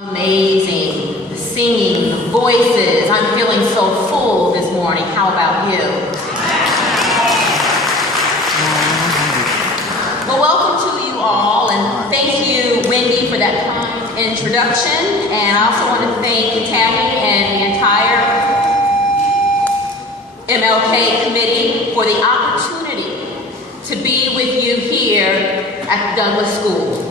Amazing. The singing, the voices. I'm feeling so full this morning. How about you? Well, welcome to you all, and thank you, Wendi, for that kind introduction. And I also want to thank Tammy and the entire MLK committee for the opportunity to be with you here at Douglas School.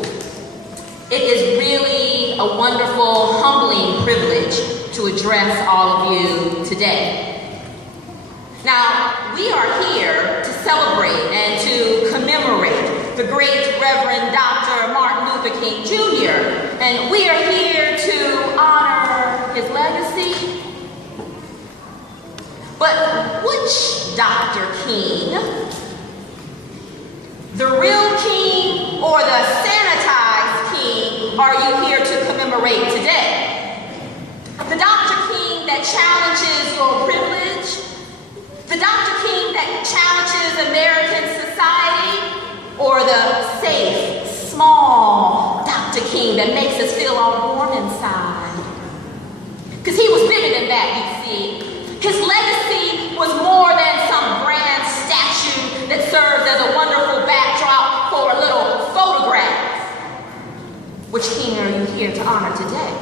It is really a wonderful, humbling privilege to address all of you today. Now, we are here to celebrate and to commemorate the great Reverend Dr. Martin Luther King Jr., and we are here to honor his legacy. But which Dr. King? The real King or the sanitized King are you here to commemorate today? The Dr. King that challenges your privilege? The Dr. King that challenges American society? Or the safe, small Dr. King that makes us feel all warm inside? Because he was bigger than that, you see. His legacy was more than some grand statue that serves as a wonderful backdrop for a little photograph. Which king are you here to honor today?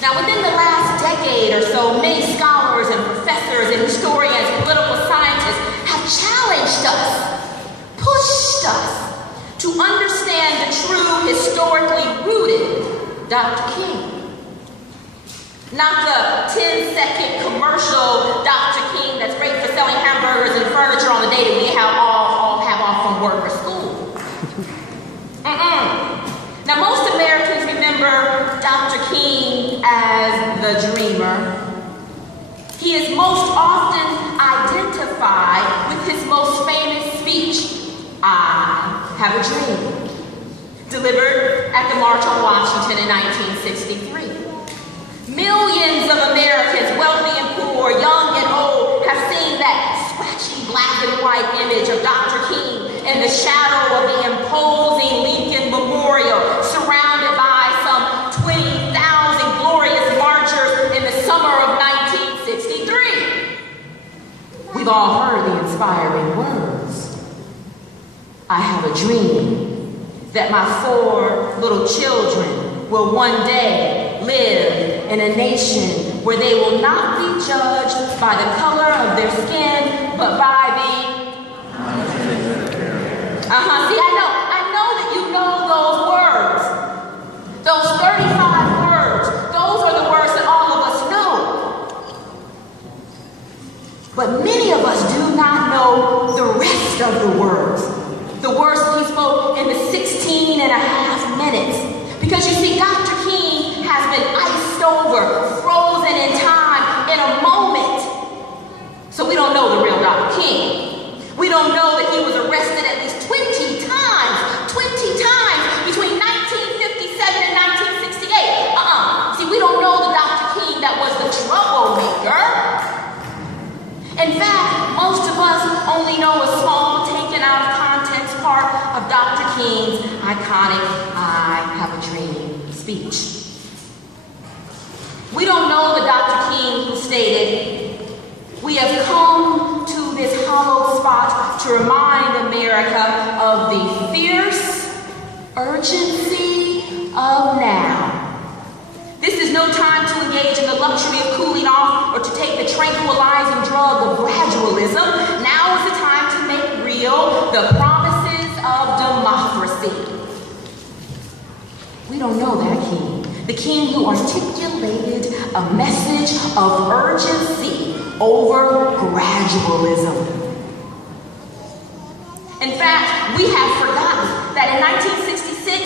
Now, within the last decade or so, many scholars and professors and historians, political scientists have challenged us, pushed us to understand the true, historically rooted Dr. King. Not the 10-second commercial Dr. King that's great for selling hamburgers and furniture on the day that we all have off from work or school. Now, most Americans remember Dr. King as the dreamer. He is most often identified with his most famous speech, "I have a dream," delivered at the March on Washington in 1963. Millions of Americans, wealthy and poor, young and old, have seen that scratchy black and white image of Dr. King in the shadow of the imposing Lincoln Memorial, surrounded by some 20,000 glorious marchers in the summer of 1963. We've all heard the inspiring words, "I have a dream that my 4 little children will one day live in a nation where they will not be judged by the color of their skin, but by the..." See, I know that you know those words. Those 35 words. Those are the words that all of us know. But many of us do not know the rest of the words. The words that he spoke in the 16 and a half minutes. Because you see, Dr. King has been iced over, frozen in time, in a moment. So we don't know the real Dr. King. We don't know that he was arrested at least 20 times between 1957 and 1968. See, we don't know the Dr. King that was the troublemaker. In fact, most of us only know a small, taken out of context part of Dr. King's iconic "I have a dream" speech. We don't know the Dr. King who stated, "We have come to this hallowed spot to remind America of the fierce urgency of now. This is no time to engage in the luxury of cooling off or to take the tranquilizing drug of gradualism. Now is the time to make real the promises of democracy." We don't know that king. The king who articulated a message of urgency over gradualism. In fact, we have forgotten that in 1966,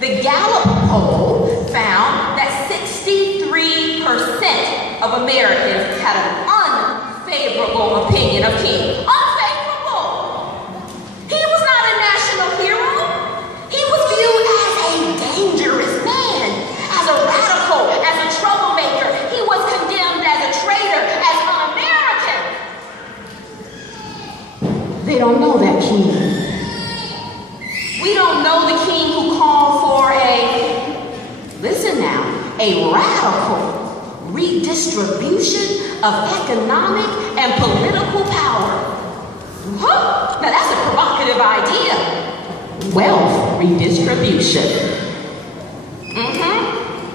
the Gallup poll found that 63% of Americans had an unfavorable opinion of King. Unfavorable! He was not a national hero. He was viewed as a dangerous man, as a radical, as a troublemaker. He was condemned as a traitor, as un-American. They don't know that king. We don't know the king who called for a, listen now, a radical redistribution of economic and political power. Now that's a provocative idea. Wealth redistribution.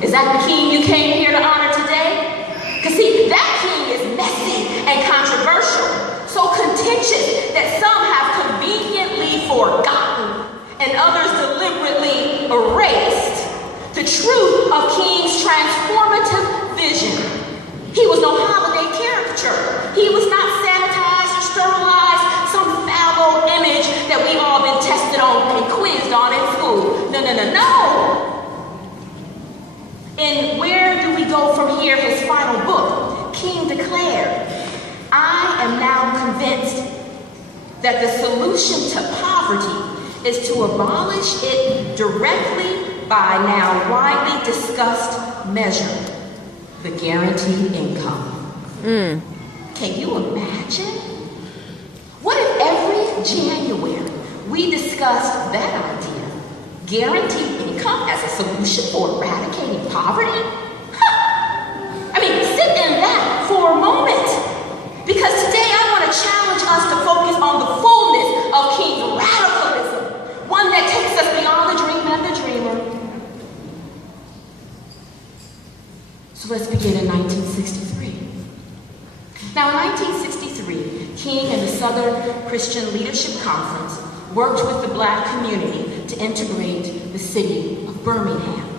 Is that the king you came here to honor today? Because see, that king is messy and controversial, so contentious that some have conveniently forgotten and others deliberately erased the truth of King's transformative vision. He was no holiday caricature. He was not sanitized or sterilized, some fallow image that we all been tested on and quizzed on in school. No. And where do we go from here? His final book, King declared, I am now convinced that the solution to poverty is to abolish it directly by now widely discussed measure, the guaranteed income. Can you imagine? What if every January we discussed that idea? Guaranteed income as a solution for eradicating poverty? I mean, sit in that for a moment. Because today I want to challenge us to focus on the fullness of King's radicalism, one that takes us beyond the dream and the dreamer. So let's begin in 1963. Now in 1963, King and the Southern Christian Leadership Conference worked with the Black community to integrate the city of Birmingham.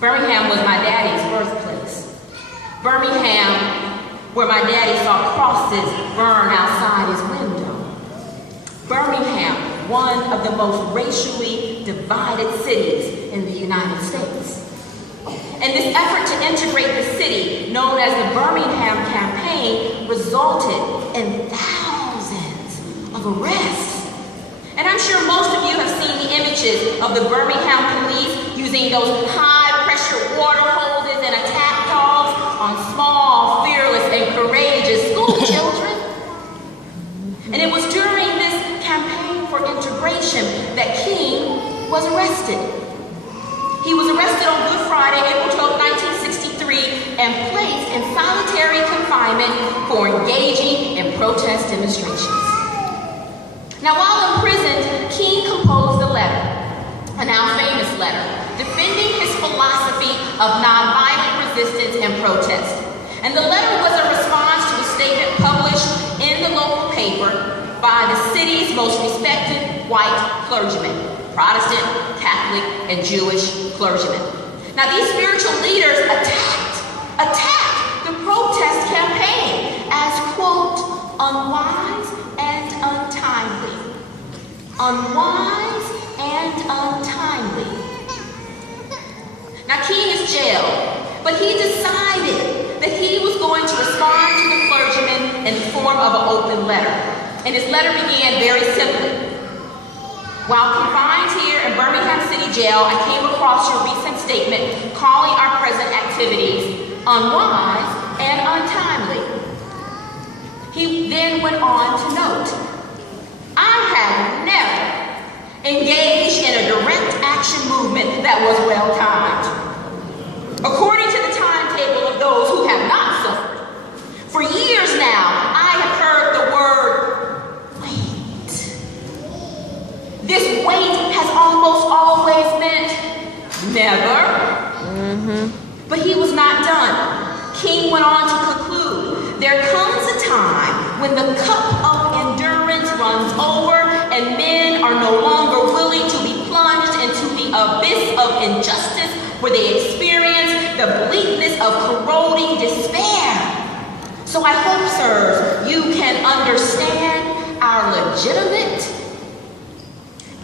Birmingham was my daddy's birthplace. Birmingham, where my daddy saw crosses burn outside his window. Birmingham, one of the most racially divided cities in the United States. And this effort to integrate the city, known as the Birmingham Campaign, resulted in thousands of arrests. And I'm sure most of you have seen the images of the Birmingham police using those high-pressure water hoses and attack dogs on small, fearless, and courageous school children. And it was during this campaign for integration that King was arrested. He was arrested on Good Friday, April 12, 1963, and placed in solitary confinement for engaging in protest demonstrations. Now, while imprisoned, King composed a letter, a now famous letter, defending his philosophy of nonviolent resistance and protest. And the letter was a response to a statement published in the local paper by the city's most respected white clergymen, Protestant, Catholic, and Jewish clergymen. Now, these spiritual leaders attacked the protest campaign as, quote, unwise and untimely. Unwise and untimely. Now, King is jailed, but he decided that he was going to respond to the clergymen in the form of an open letter. And his letter began very simply. While confined here in Birmingham City Jail, I came across your recent statement calling our present activities unwise and untimely. He then went on to note, I have never engaged in a direct action movement that was well-timed. According to the timetable of those who have not suffered, for years now, I have heard the word wait. This wait has almost always meant never. But he was not done. King went on to conclude, there comes a time when the cup of endurance runs over and men are no longer willing to be plunged into the abyss of injustice where they experience the bleakness of corroding despair. So I hope, sirs, you can understand our legitimate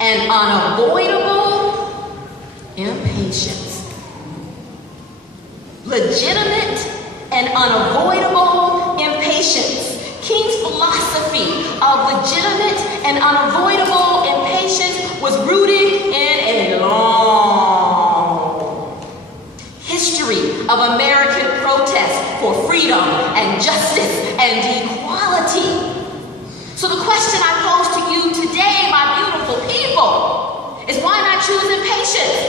and unavoidable impatience. Legitimate and unavoidable impatience. King's philosophy of legitimate and unavoidable impatience was rooted in a long history of American protest for freedom and justice and equality. So the question I pose to you today, my beautiful people, is why not choose impatience?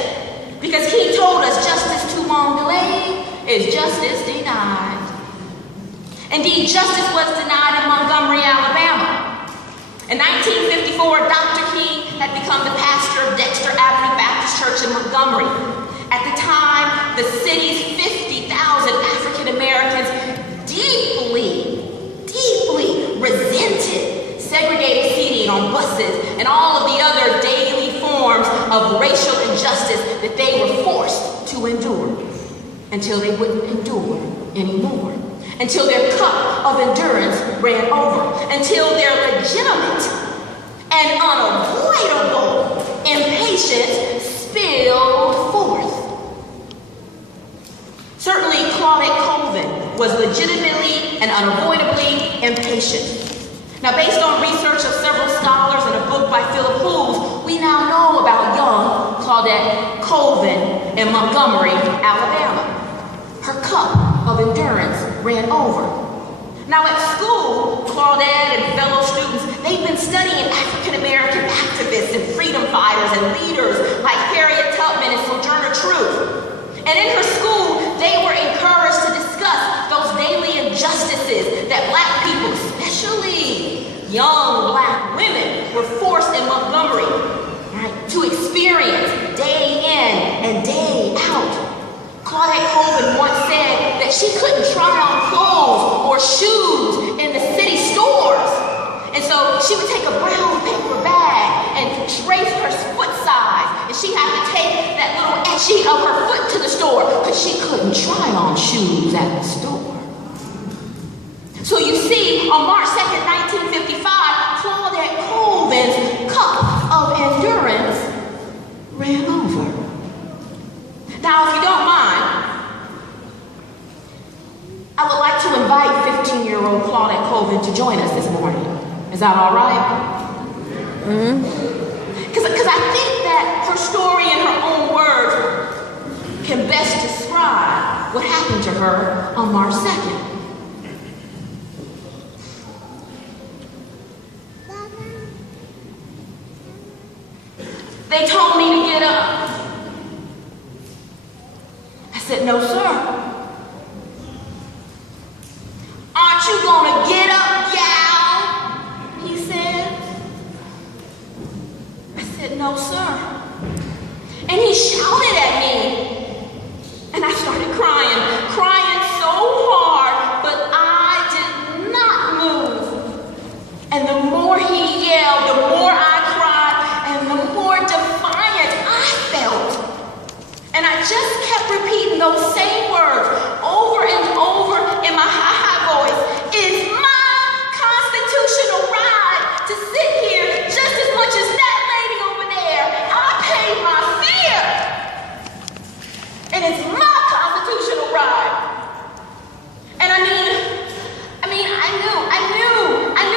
Because Because King told us justice too long delayed is justice denied. Indeed, justice was denied in Montgomery, Alabama. In 1954, Dr. King had become the pastor of Dexter Avenue Baptist Church in Montgomery. At the time, the city's 50,000 African Americans deeply resented segregated seating on buses and all of the other daily forms of racial injustice that they were forced to endure until they wouldn't endure anymore, until their cup of endurance ran over, until their legitimate and unavoidable impatience spilled forth. Certainly, Claudette Colvin was legitimately and unavoidably impatient. Now, based on research of several scholars and a book by Philip Hughes, we now know about young Claudette Colvin in Montgomery, Alabama. Her cup of endurance ran over. Now, at school, Claudette and fellow students, they've been studying African-American activists and freedom fighters and leaders like Harriet Tubman and Sojourner Truth. And in her school, they were encouraged to discuss those daily injustices that Black people, especially young Black women, were forced in Montgomery, right, to experience day in and day out. Claudette Colvin once said that she couldn't try on clothes or shoes in the city stores. And so she would take a brown paper bag and trace her foot size. And she had to take that little etching of her foot to the store because she couldn't try on shoes at the store. So you see, on March 2nd, 1955, Claudette Colvin's cup of endurance ran over. Now, if you don't mind, I would like to invite 15-year-old Claudette Colvin to join us this morning. Is that all right? Because I think that her story in her own words can best describe what happened to her on March 2nd. They told me to get up. I said, no, sir. Aren't you gonna get up, gal? He said. I said, no, sir. And he shouted at me. And I started crying so hard, but I did not move. And the more he yelled, the more I cried, and the more defiant I felt. And I just kept repeating those same words over and over in my high voice. It's my constitutional right to sit here just as much as that lady over there. I paid my fare. And it's my constitutional right. And I knew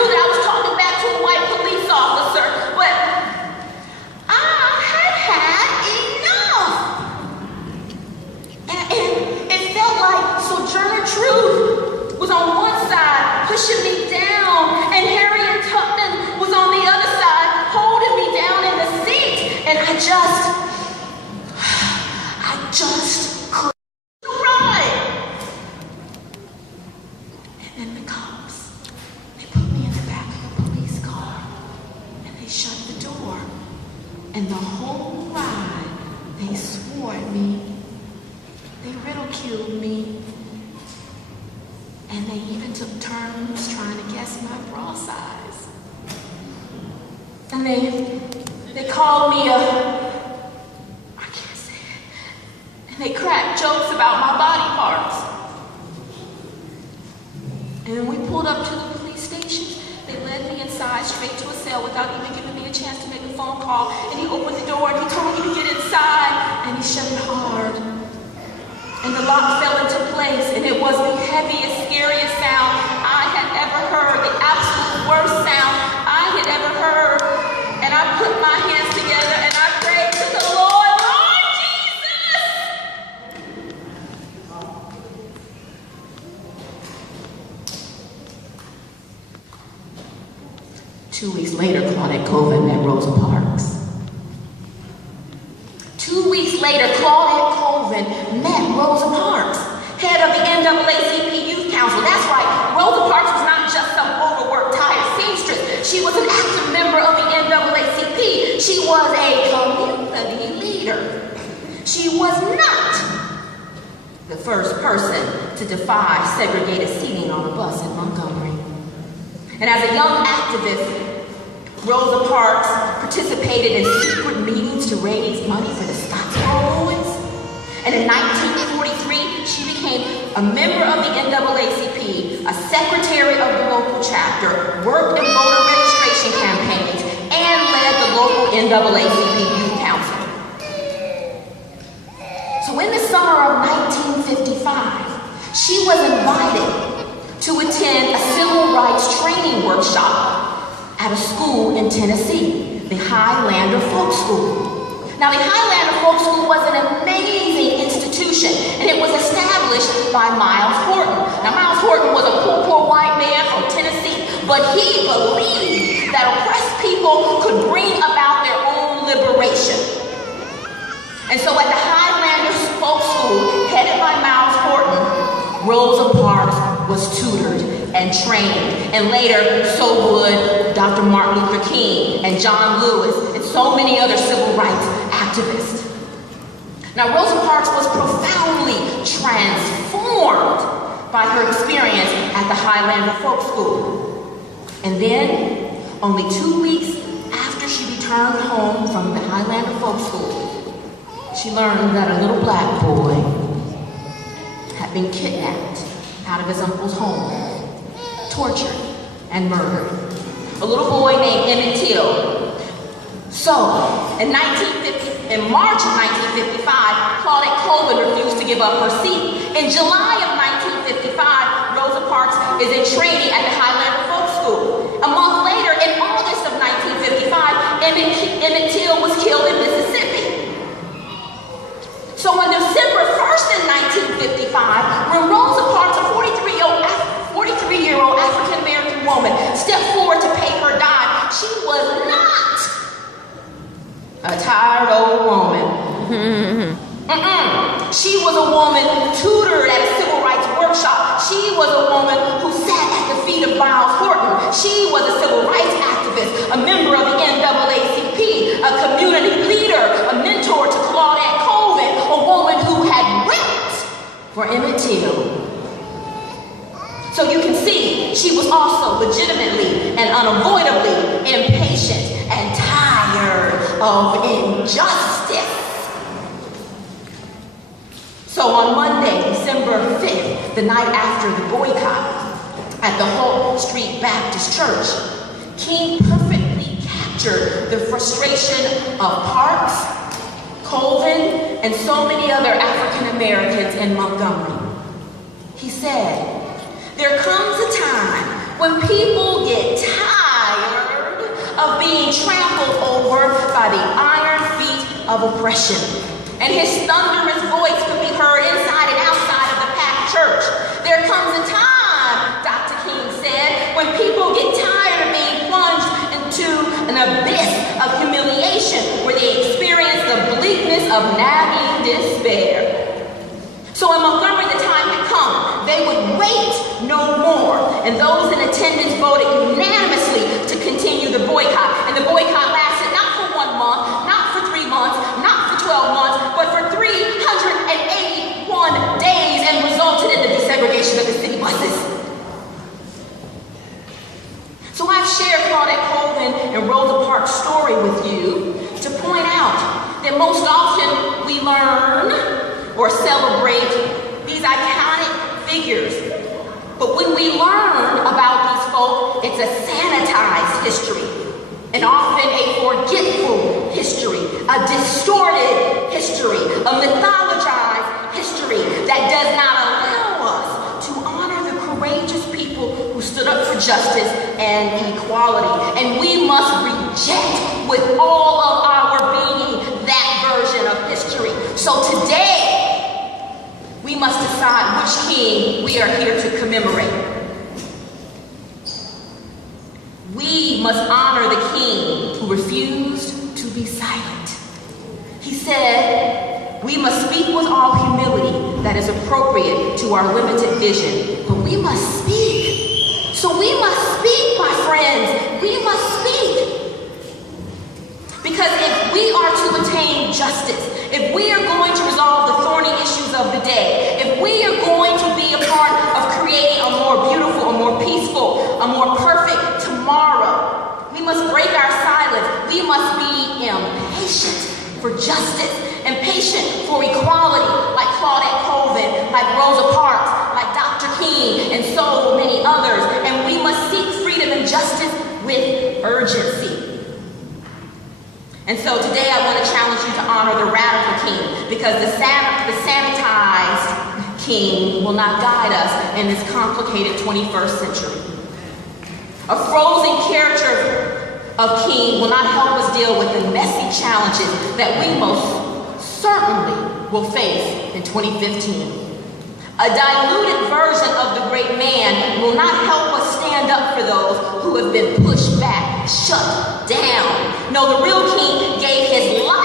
that I was talking back to a white police officer, but I had had enough. And it felt like Sojourner Truth was on one side, pushing me down, and Harriet Tubman was on the other side, holding me down in the seat. And I just couldn't ride. And then the cops, they put me in the back of the police car, and they shut the door. And the whole ride, they swore at me. They ridiculed me. And they even took turns trying to guess my bra size. And they called me I can't say it. And they cracked jokes about my body parts. And when we pulled up to the police station, they led me inside straight to a cell without even giving me a chance to make a phone call. And he opened the door and he told me to get inside. And he shut it hard. And the lock fell into place, and it was the heaviest, scariest sound I had ever heard, the absolute worst sound I had ever heard. And I put my hands together and I prayed to the Lord, Lord Jesus! 2 weeks later, Claudette Colvin met Rosa Parks. 2 weeks Weeks later, Claudette Colvin met Rosa Parks, head of the NAACP Youth Council. That's right, Rosa Parks was not just some overworked, tired seamstress. She was an active member of the NAACP. She was a community leader. She was not the first person to defy segregated seating on a bus in Montgomery. And as a young activist, Rosa Parks participated in secret meetings to raise money for the Scottsboro ruins. And in 1943, she became a member of the NAACP, a secretary of the local chapter, worked in voter registration campaigns, and led the local NAACP Youth Council. So in the summer of 1955, she was invited to attend a civil rights training workshop at a school in Tennessee, the Highlander Folk School. Now, the Highlander Folk School was an amazing institution, and it was established by Miles Horton. Now, Miles Horton was a poor white man from Tennessee, but he believed that oppressed people could bring about their own liberation. And so at the Highlander Folk School, headed by Miles Horton, Rosa Parks was tutored and trained, and later so would Dr. Martin Luther King and John Lewis and so many other civil rights activists. Now, Rosa Parks was profoundly transformed by her experience at the Highlander Folk School. And then, only 2 weeks after she returned home from the Highlander Folk School, she learned that a little black boy had been kidnapped out of his uncle's home, tortured and murdered. A little boy named Emmett Till. So, in March of 1955, Claudette Colvin refused to give up her seat. In July of 1955, Rosa Parks is in training at the Highlander Folk School. A month later, in August of 1955, Emmett Till was killed in Mississippi. So on December 1st in 1955, when Rosa Parks, a 43-year-old African-American woman, stepped forward to pay her dime, she was not a tired old woman. She was a woman tutored at a civil rights workshop. She was a woman who sat at the feet of Miles Horton. She was a civil rights activist, a member of the NAACP, a community leader, a mentor to Claudette Colvin, a woman who had wept for Emmett Till. So you can see, she was also legitimately and unavoidably impatient and tired of injustice. So on Monday, December 5th, the night after the boycott at the Hope Street Baptist Church, King perfectly captured the frustration of Parks, Colvin, and so many other African Americans in Montgomery. He said, "There comes a time when people get tired of being trampled over by the iron feet of oppression." And his thunderous voice could be heard inside and outside of the packed church. "There comes a time," Dr. King said, "when people get tired of being plunged into an abyss of humiliation where they experience the bleakness of nagging despair." So in Montgomery, the time had come. They would wait no more. And those in attendance voted unanimously to continue the boycott. And the boycott lasted not for 1 month, not for 3 months, not for 12 months, but for 381 days, and resulted in the desegregation of the city buses. So I've shared Claudette Colvin and Rosa Parks' story with you to point out that most often we learn or celebrate these iconic figures. But when we learn about these folk, it's a sanitized history, and often a forgetful history, a distorted history, a mythologized history that does not allow us to honor the courageous people who stood up for justice and equality. And we must reject with all of our being that version of history. So today, we must decide which king we are here to commemorate. We must honor the king who refused to be silent. He said, We must speak with all humility that is appropriate to our limited vision, but we must speak. So we must speak, my friends. We must speak. Because if we are to attain justice, if we are going to resolve the thorny issues of the day, if we are going to be a part of creating a more beautiful, a more peaceful, a more perfect tomorrow, we must break our silence. We must be impatient for justice, impatient for equality, like Claudette Colvin, like Rosa Parks, like Dr. King, and so many others. And we must seek freedom and justice with urgency. And so today I want to challenge you to honor the radical king, because the sanitized king will not guide us in this complicated 21st century. A frozen character of king will not help us deal with the messy challenges that we most certainly will face in 2015. A diluted version of the great man will not help us stand up for those who have been pushed back, shut down. No, the real king gave his life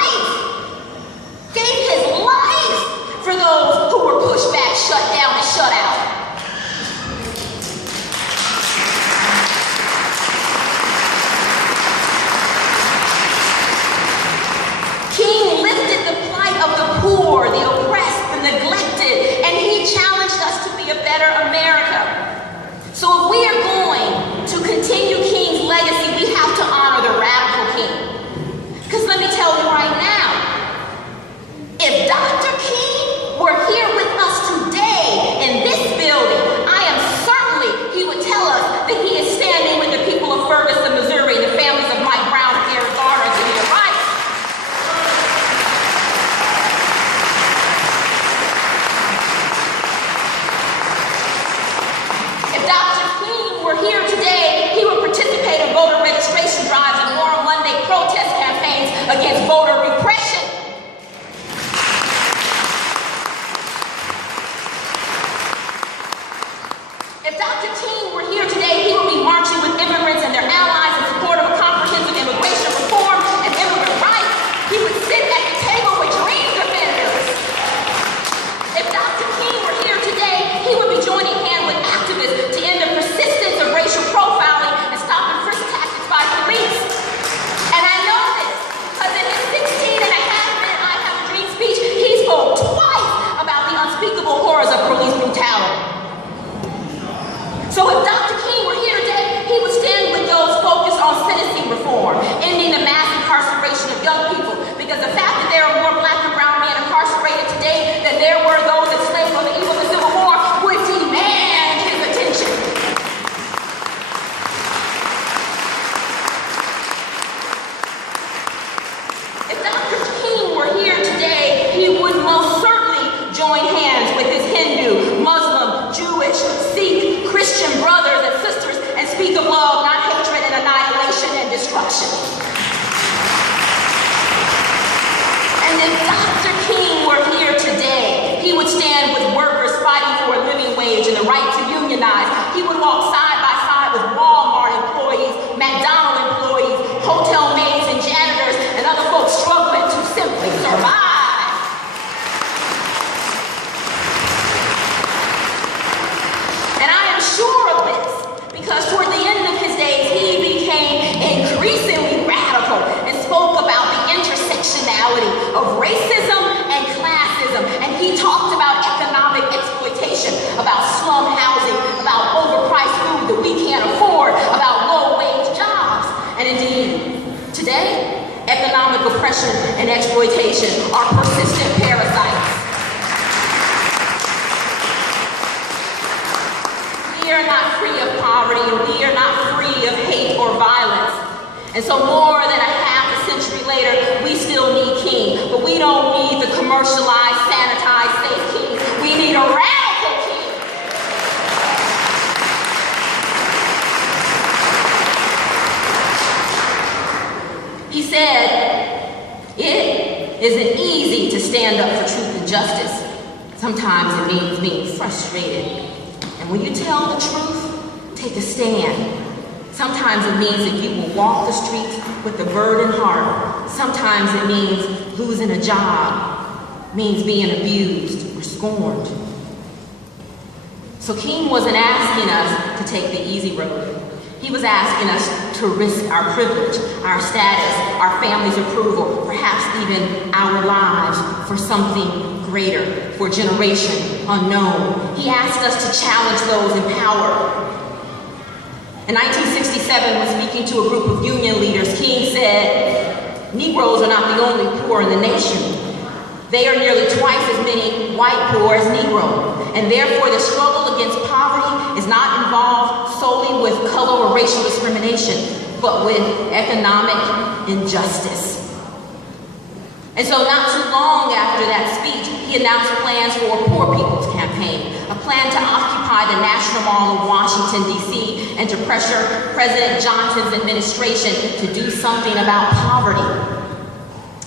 for those who were pushed back, shut down, and shut out. King lifted the plight of the poor, the oppressed, the neglected, and he challenged us to be a better America. So if we are going to continue King's legacy, we have to honor the radical king. Because let me tell you right now, if Dr. King were here with us today in this building, I am certainly he would tell us that he is standing with the people of Ferguson, Missouri, the families of Mike Brown and Eric Garner to their right. If Dr. King were here today, he would participate in voter registration drives and Moral Monday protest campaigns against voter repression. If Dr. King were here today, he would be marching with immigrants and their allies in support of a comprehensive immigration reform and immigrant rights. He would sit at the table with dream defenders. If Dr. King were here today, he would be joining hands with activists to end the persistence of racial profiling and stop the frisk tactics by police. And I know this because in his 16-and-a-half-minute I Have a Dream speech, he spoke twice about the unspeakable horrors of police brutality. So if Dr. King were here today, he would stand with those focused on sentencing reform, ending the mass incarceration of young people, because the fact that there are more black and brown men incarcerated today than there were those enslaved on the eve of the Civil War would demand his attention. If Dr. King were here today, he would most certainly join hands with his Hindu, Muslim, Jewish, Sikh, Christian brothers and sisters and speak of love, not hatred and annihilation and destruction. And if Dr. King were here today, he would stand with workers fighting for a living wage and the right to unionize. He would walk side by side with Walmart employees, McDonald's employees, hotel maids and janitors, and other folks struggling to simply survive. Sure of this, because toward the end of his days, he became increasingly radical and spoke about the intersectionality of racism and classism. And he talked about economic exploitation, about slum housing, about overpriced food that we can't afford, about low-wage jobs. And indeed, today, economic oppression and exploitation are persistent parasites. We are not free of poverty, and we are not free of hate or violence. And so more than a half a century later, we still need King. But we don't need the commercialized, sanitized, safe King. We need a radical King. He said, it isn't easy to stand up for truth and justice. Sometimes it means being frustrated. And when you tell the truth, take a stand. Sometimes it means that you will walk the streets with a burdened heart. Sometimes it means losing a job. means being abused or scorned. So King wasn't asking us to take the easy road. He was asking us to risk our privilege, our status, our family's approval, perhaps even our lives for something greater, for a generation unknown. He asked us to challenge those in power. In 1967, when speaking to a group of union leaders, King said, "Negroes are not the only poor in the nation. They are nearly twice as many white poor as Negro, and therefore the struggle against poverty is not involved solely with color or racial discrimination, but with economic injustice." And so not too long after that speech, he announced plans for a Poor People's Campaign, a plan to occupy the National Mall in Washington, D.C., and to pressure President Johnson's administration to do something about poverty.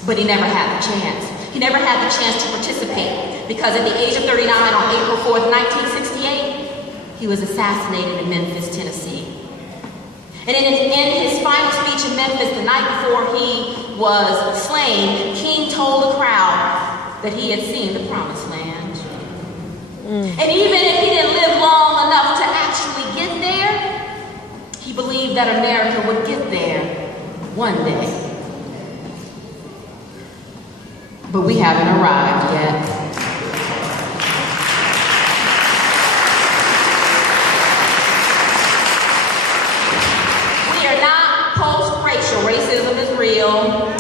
But he never had the chance. He never had the chance to participate because at the age of 39 on April 4th, 1968, he was assassinated in Memphis, Tennessee. And in his final speech in Memphis the night before he was slain, King told the crowd that he had seen the promised land. And even if he didn't live long enough to actually get there, he believed that America would get there one day. But we haven't arrived yet. We are not post-racial. Racism is real.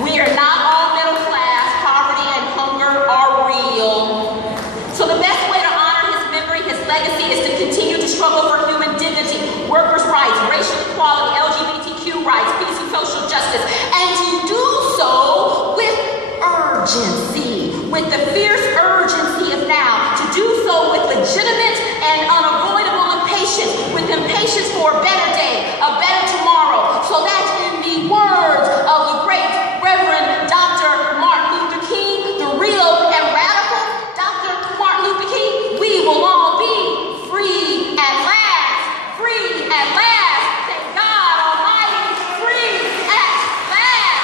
We are not all middle class. Poverty and hunger are real. So the best way to honor his memory, his legacy, is to continue to struggle for human dignity, workers' rights, racial equality, LGBTQ rights, peace and social justice, and to do so with urgency, with the fierce urgency of now, to do so with legitimate and unavoidable impatience, with impatience for a better day, a better tomorrow, so that in the words of the great Reverend Dr. Martin Luther King, the real and radical Dr. Martin Luther King, we will all be free at last, free at last. Thank God Almighty, free at last.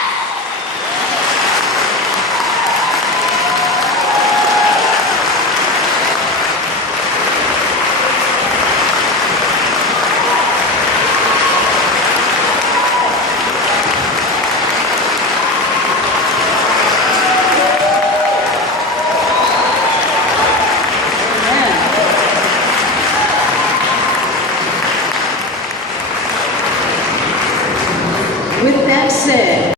With that said,